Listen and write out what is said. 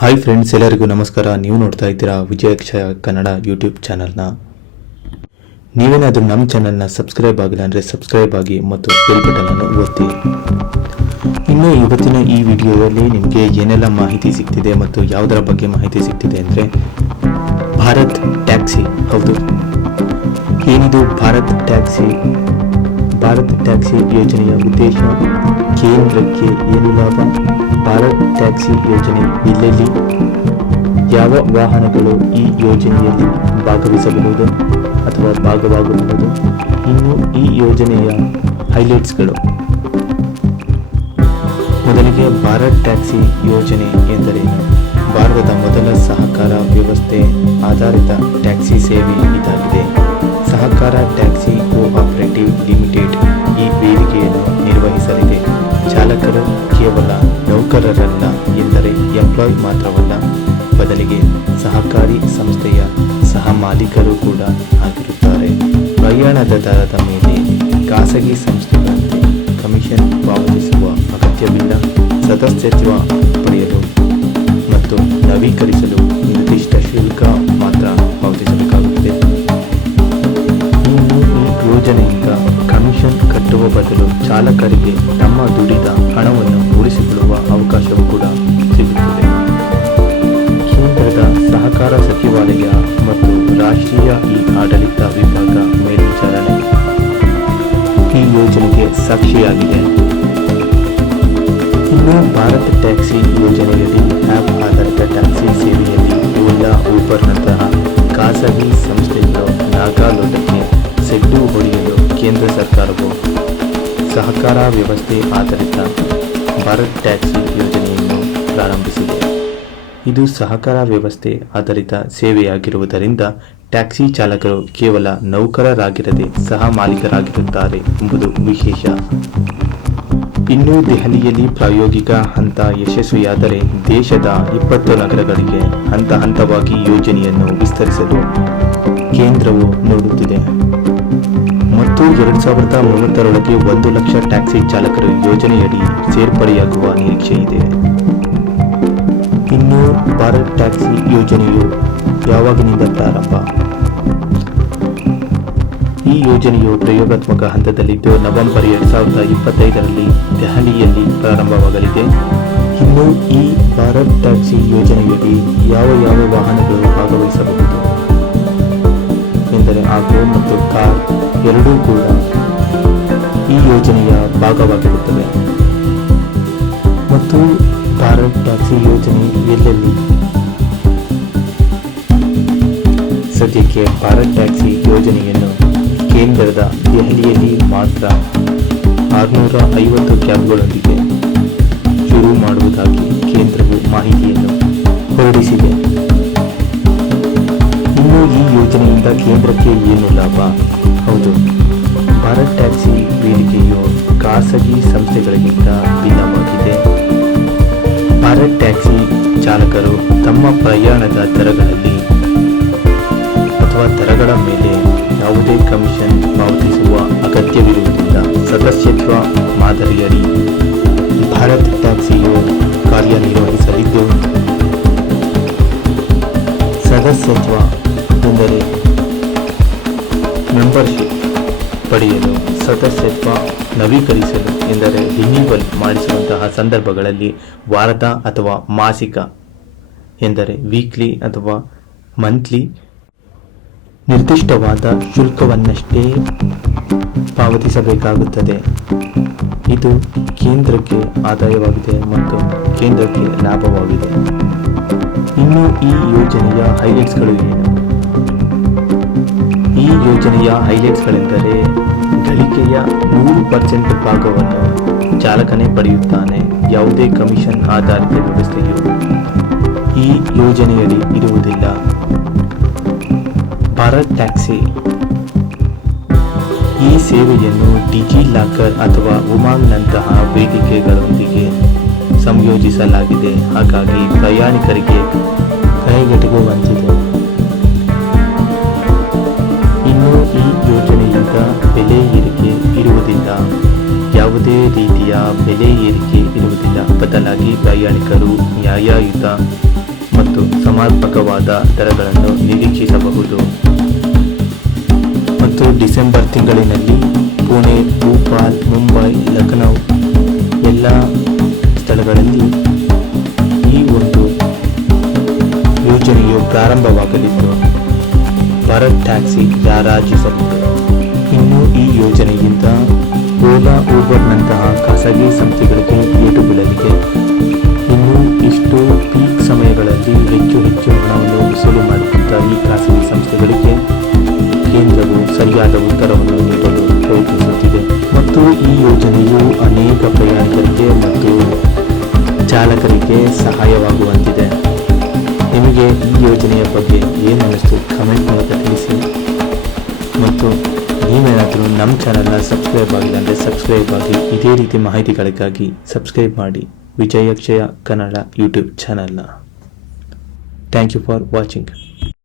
Hi friends ಎಲ್ಲರಿಗೂ ನಮಸ್ಕಾರ. ನೀವು ನೋಡ್ತಾ ಇದ್ದೀರಾ ವಿಜಯಕ್ಷಯ ಕನ್ನಡ ಯೂಟ್ಯೂಬ್ ಚಾನಲ್ನ ನೀವೇನಾದರೂ ನಮ್ಮ ಚಾನಲ್ನ ಸಬ್ಸ್ಕ್ರೈಬ್ ಆಗಿಲ್ಲ ಅಂದರೆ ಸಬ್ಸ್ಕ್ರೈಬ್ ಆಗಿ ಮತ್ತು ಬೆಲ್ ಬಟನ್ ಅನ್ನು ಒತ್ತಿ. ಇನ್ನು ಇವತ್ತಿನ ಈ ವಿಡಿಯೋದಲ್ಲಿ ನಿಮಗೆ ಏನೆಲ್ಲ ಮಾಹಿತಿ ಸಿಗ್ತಿದೆ ಮತ್ತು ಯಾವುದರ ಬಗ್ಗೆ ಮಾಹಿತಿ ಸಿಗ್ತಿದೆ ಅಂದರೆ ಭಾರತ್ ಟ್ಯಾಕ್ಸಿ. ಹೌದು. ಏನಿದು ಭಾರತ್ ಟ್ಯಾಕ್ಸಿ? ಭಾರತ್ ಟ್ಯಾಕ್ಸಿ ಯೋಜನೆಯ ಉದ್ದೇಶ ಕೇಂದ್ರಕ್ಕೆ ಏನು ಲಾಭ? ಭಾರತ್ ಟ್ಯಾಕ್ಸಿ ಯೋಜನೆ ಎಲ್ಲೆಲ್ಲಿ? ಯಾವ ವಾಹನಗಳು ಈ ಯೋಜನೆಯಲ್ಲಿ ಭಾಗವಹಿಸಬಹುದು ಅಥವಾ ಭಾಗವಾಗಬಹುದು? ಇನ್ನು ಈ ಯೋಜನೆಯ ಹೈಲೈಟ್ಸ್ಗಳು. ಮೊದಲಿಗೆ ಭಾರತ್ ಟ್ಯಾಕ್ಸಿ ಯೋಜನೆ ಎಂದರೆ ಭಾರತದ ಮೊದಲ ಸಹಕಾರ ವ್ಯವಸ್ಥೆ ಆಧಾರಿತ ಟ್ಯಾಕ್ಸಿ ಸೇವೆ ಇದಾಗಿದೆ. ಸಹಕಾರ ಟ್ಯಾಕ್ಸಿ ಎಂಪ್ಲಾಯ್ ಮಾತ್ರವಲ್ಲ, ಬದಲಿಗೆ ಸಹಕಾರಿ ಸಂಸ್ಥೆಯ ಸಹ ಮಾಲೀಕರು ಕೂಡ ಆಗಿರುತ್ತಾರೆ. ಪ್ರಯಾಣದ ದರದ ಮೇಲೆ ಖಾಸಗಿ ಸಂಸ್ಥೆಗಳಂತೆ ಕಮಿಷನ್ ಪಾವತಿಸುವ ಅಗತ್ಯವಿಲ್ಲ. ಸದಸ್ಯತ್ವ ಪಡೆಯಲು ಮತ್ತು ನವೀಕರಿಸಲು ನಿರ್ದಿಷ್ಟ ಶುಲ್ಕ ಮಾತ್ರ ಪಾವತಿಸಬೇಕಾಗುತ್ತದೆ. ಯೋಜನೆಯಿಂದ ಕಮಿಷನ್ ಕಟ್ಟುವ ಬದಲು ಚಾಲಕರಿಗೆ ತಮ್ಮ ದುಡಿದ ಹಣವನ್ನು ಉಳಿಸಿಕೊಳ್ಳುವ ಅವಕಾಶವೂ ಕೂಡ ಸಹಕಾರ ಸಚಿವಾಲಯ ಮತ್ತು ರಾಷ್ಟ್ರೀಯ ಇ ಆಡಳಿತ ವಿಭಾಗ ಮೇಲ್ವಿಚಾರಣೆ ಈ ಯೋಜನೆಗೆ ಸಾಕ್ಷಿಯಾಗಿದೆ. ಇನ್ನು ಭಾರತ್ ಟ್ಯಾಕ್ಸಿ ಯೋಜನೆಯಲ್ಲಿ ಆ್ಯಪ್ ಆಧಾರಿತ ಟ್ಯಾಕ್ಸಿ ಸೇವೆಯಲ್ಲಿ ಓಲಾ ಊಬರ್ನಂತಹ ಖಾಸಗಿ ಸಂಸ್ಥೆಗಳು ನಾಗಾಲೋಟಕ್ಕೆ ಸೆಡ್ಡು ಹೊಡೆಯಲು ಕೇಂದ್ರ ಸರ್ಕಾರವು ಸಹಕಾರ ವ್ಯವಸ್ಥೆ ಆಧಾರಿತ ಭಾರತ್ ಟ್ಯಾಕ್ಸಿ ಯೋಜನೆಯನ್ನು ಪ್ರಾರಂಭಿಸಿದೆ. ಇದು ಸಹಕಾರ ವ್ಯವಸ್ಥೆ, ಆಧಾರಿತ ಸೇವೆಯಾಗಿರುವುದರಿಂದ ಟ್ಯಾಕ್ಸಿ ಚಾಲಕರು ಕೇವಲ ನೌಕರರಾಗಿರದೆ ಸಹ ಮಾಲೀಕರಾಗಿರುತ್ತಾರೆ ಎಂಬುದು ವಿಶೇಷ. ಇನ್ನು ದೆಹಲಿಯಲ್ಲಿ ಪ್ರಾಯೋಗಿಕ ಹಂತ ಯಶಸ್ವಿಯಾದರೆ ದೇಶದ ಇಪ್ಪತ್ತು ನಗರಗಳಿಗೆ ಹಂತ ಹಂತವಾಗಿ ಯೋಜನೆಯನ್ನು ವಿಸ್ತರಿಸಲು ಕೇಂದ್ರವು ನೋಡುತ್ತಿದೆ. ಮತ್ತು ಎರಡು ಸಾವಿರದ ಮೂವತ್ತರೊಳಗೆ ಒಂದು ಲಕ್ಷ ಟ್ಯಾಕ್ಸಿ ಚಾಲಕರು ಯೋಜನೆಯಡಿ ಸೇರ್ಪಡೆಯಾಗುವ ನಿರೀಕ್ಷೆ ಇದೆ ಇನ್ನು ಭಾರತ್ ಟ್ಯಾಕ್ಸಿ ಯೋಜನೆಯು ಯಾವಾಗಿನಿಂದ ಪ್ರಾರಂಭ? ಈ ಯೋಜನೆಯು ಪ್ರಯೋಗಾತ್ಮಕ ಹಂತದಲ್ಲಿದ್ದು ನವೆಂಬರ್ ಎರಡು ಸಾವಿರದ ಇಪ್ಪತ್ತೈದರಲ್ಲಿ ದೆಹಲಿಯಲ್ಲಿ ಪ್ರಾರಂಭವಾಗಲಿದೆ. ಇನ್ನು ಈ ಭಾರತ್ ಟ್ಯಾಕ್ಸಿ ಯೋಜನೆಯಲ್ಲಿ ಯಾವ ಯಾವ ವಾಹನಗಳು ಭಾಗವಹಿಸಬಹುದು? ಎಂದರೆ ಆಟೋ ಮತ್ತು ಕಾರ್ ಎರಡೂ ಕೂಡ ಈ ಯೋಜನೆಯ ಭಾಗವಾಗಿರುತ್ತವೆ. ಮತ್ತು ಟ್ಯಾಕ್ಸಿ ಯೋಜನೆ ಎಲ್ಲೆಲ್ಲಿ ಸದ್ಯಕ್ಕೆ ಭಾರತ್ ಟ್ಯಾಕ್ಸಿ ಯೋಜನೆಯನ್ನು ಕೇಂದ್ರದ ದೆಹಲಿಯಲ್ಲಿ ಮಾತ್ರ ಆರುನೂರ ಐವತ್ತು ಕ್ಯಾಬ್ಗಳೊಂದಿಗೆ ಶುರು ಮಾಡುವುದಾಗಿ ಕೇಂದ್ರವು ಮಾಹಿತಿಯನ್ನು ಹೊರಡಿಸಿದೆ. ಇನ್ನು ಈ ಯೋಜನೆಯಿಂದ ಕೇಂದ್ರಕ್ಕೆ ಏನು ಲಾಭ? ಹೌದು, ಭಾರತ್ ಟ್ಯಾಕ್ಸಿ ವೇದಿಕೆಯು ಖಾಸಗಿ ಸಂಸ್ಥೆಗಳಿಗಿಂತ ಭಿನ್ನವಾಗಿದೆ. ಭಾರತ್ ಟ್ಯಾಕ್ಸಿ ಚಾಲಕರು ತಮ್ಮ ಪ್ರಯಾಣದ ದರಗಳಲ್ಲಿ ಅಥವಾ ದರಗಳ ಮೇಲೆ ಯಾವುದೇ ಕಮಿಷನ್ ಪಾವತಿಸುವ ಅಗತ್ಯವಿರುವುದಿಲ್ಲ. ಸದಸ್ಯತ್ವ ಮಾದರಿಯಡಿ ಭಾರತ್ ಟ್ಯಾಕ್ಸಿಯು ಕಾರ್ಯನಿರ್ವಹಿಸಲಿದ್ದು, ಸದಸ್ಯತ್ವ ಎಂದರೆ ಮೆಂಬರ್ಶಿಪ್ ಪಡೆಯಲು ಸದಸ್ಯತ್ವ ನವೀಕರಿಸಲು ಎಂದರೆ ರಿನ್ಯೂವಲ್ ಮಾಡಿಸುವಂತಹ ಸಂದರ್ಭಗಳಲ್ಲಿ ವಾರದ ಅಥವಾ ಮಾಸಿಕ ಎಂದರೆ ವೀಕ್ಲಿ ಅಥವಾ ಮಂತ್ಲಿ ನಿರ್ದಿಷ್ಟವಾದ ಶುಲ್ಕವನ್ನಷ್ಟೇ ಪಾವತಿಸಬೇಕಾಗುತ್ತದೆ. ಇದು ಕೇಂದ್ರಕ್ಕೆ ಆದಾಯವಾಗಿದೆ ಮತ್ತು ಕೇಂದ್ರಕ್ಕೆ ಲಾಭವಾಗಿದೆ. ಇನ್ನು ಈ ಯೋಜನೆಯ ಹೈಲೈಟ್ಸ್ಗಳು ಏನು? ಈ ಯೋಜನೆಯ ಹೈಲೈಟ್ಸ್ಗಳೆಂದರೆ ಗಳಿಕೆಯ ನೂರು ಪರ್ಸೆಂಟ್ ಭಾಗವನ್ನು ಚಾಲಕನೇ ಪಡೆಯುತ್ತಾನೆ. ಯಾವುದೇ ಕಮಿಷನ್ ಆಧಾರಿತ ವ್ಯವಸ್ಥೆಯು ಈ ಯೋಜನೆಯಲ್ಲಿ ಇರುವುದಿಲ್ಲ. ಭಾರತ್ ಟ್ಯಾಕ್ಸಿ ಈ ಸೇವೆಯನ್ನು ಡಿಜಿ ಲಾಕರ್ ಅಥವಾ ಉಮಾಂಗ್ನಂತಹ ವೇದಿಕೆಗಳೊಂದಿಗೆ ಸಂಯೋಜಿಸಲಾಗಿದೆ. ಹಾಗಾಗಿ ಪ್ರಯಾಣಿಕರಿಗೆ ಕೈಗೆಟುಕುವಂತಿದೆ. ಯೋಜನೆಯಿಂದ ಬೆಲೆ ಏರಿಕೆ ಇರುವುದಿಲ್ಲ. ಯಾವುದೇ ರೀತಿಯ ಬೆಲೆ ಏರಿಕೆ ಇರುವುದಿಲ್ಲ. ಬದಲಾಗಿ ಪ್ರಯಾಣಿಕರು ನ್ಯಾಯಯುತ ಮತ್ತು ಸಮರ್ಪಕವಾದ ದರಗಳನ್ನು ನಿರೀಕ್ಷಿಸಬಹುದು. ಮತ್ತು ಡಿಸೆಂಬರ್ ತಿಂಗಳಿನಲ್ಲಿ ಪುಣೆ, ಭೂಪಾಲ್, ಮುಂಬೈ, ಲಖನೌ ಎಲ್ಲ ಸ್ಥಳಗಳಲ್ಲಿ ಈ ಒಂದು ಯೋಜನೆಯು ಪ್ರಾರಂಭವಾಗಲಿದ್ದು, ಭಾರತ್ ಟ್ಯಾಕ್ಸಿ ರಾರಾಜಿಸಲಿದೆ ಈ ಯೋಜನೆಯಿಂದ ಓಲಾ, ಊಬರ್ನಂತಹ ಖಾಸಗಿ ಸಂಸ್ಥೆಗಳಿಗೆ ಏಟು ಬೀಳಲಿದೆ. ಇನ್ನು ಇಷ್ಟು ಪೀಕ್ ಸಮಯಗಳಲ್ಲಿ ಹೆಚ್ಚು ಹೆಚ್ಚು ಹಣವನ್ನು ವಸೂಲಿ ಮಾಡುತ್ತಿದ್ದ ಈ ಖಾಸಗಿ ಸಂಸ್ಥೆಗಳಿಗೆ ಕೇಂದ್ರವು ಸರಿಯಾದ ಉತ್ತರವನ್ನು ನೀಡಲು ಪ್ರಯತ್ನಿಸುತ್ತಿದೆ. ಮತ್ತು ಈ ಯೋಜನೆಯು ಅನೇಕ ಪ್ರಯಾಣಿಕರಿಗೆ ಮತ್ತು ಚಾಲಕರಿಗೆ ಸಹಾಯವಾಗುವಂತಿದೆ. ನಿಮಗೆ ಈ ಯೋಜನೆಯ ಬಗ್ಗೆ ಏನು ಅನ್ನಿಸ್ತು? ಕಮೆಂಟ್ ಮೂಲಕ ತಿಳಿಸಿ. ಮತ್ತು ನೀವೇನಾದರೂ ನಮ್ಮ ಚಾನಲ್ನ ಸಬ್ಸ್ಕ್ರೈಬ್ ಆಗಿಲ್ಲ ಅಂದರೆ ಸಬ್ಸ್ಕ್ರೈಬ್ ಆಗಿ ಇದೇ ರೀತಿ ಮಾಹಿತಿಗಳಿಗಾಗಿ ಸಬ್ಸ್ಕ್ರೈಬ್ ಮಾಡಿ. ವಿಜಯಕ್ಷಯ ಕನ್ನಡ ಯೂಟ್ಯೂಬ್ ಚಾನಲ್ನ. Thank you for watching.